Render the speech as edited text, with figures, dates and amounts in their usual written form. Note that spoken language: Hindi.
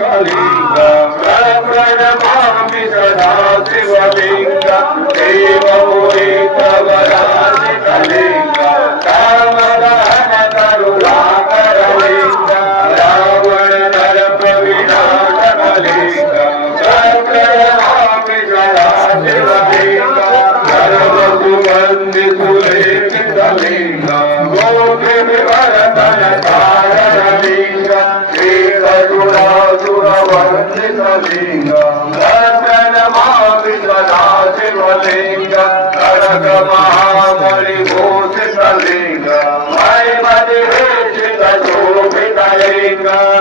लिंगं प्रणमामि सदा शिवलिंगं देवमुनिप्रवराजितलिंगं कामदहन करुणाकरलिंगं रावणनरकविनाशकलिंगं प्रणमामि सदा शिवलिंगं सर्वसुगन्धिसुलेपितलिंगं गोपीविवर्धनकारणलिंगं श्रीकरुणासुरवन्दितलिंगं प्रणमामि सदा शिवलिंगं नरकमहाबलिभूषितलिंगं मयिमतिवेशितशोभितलिंगं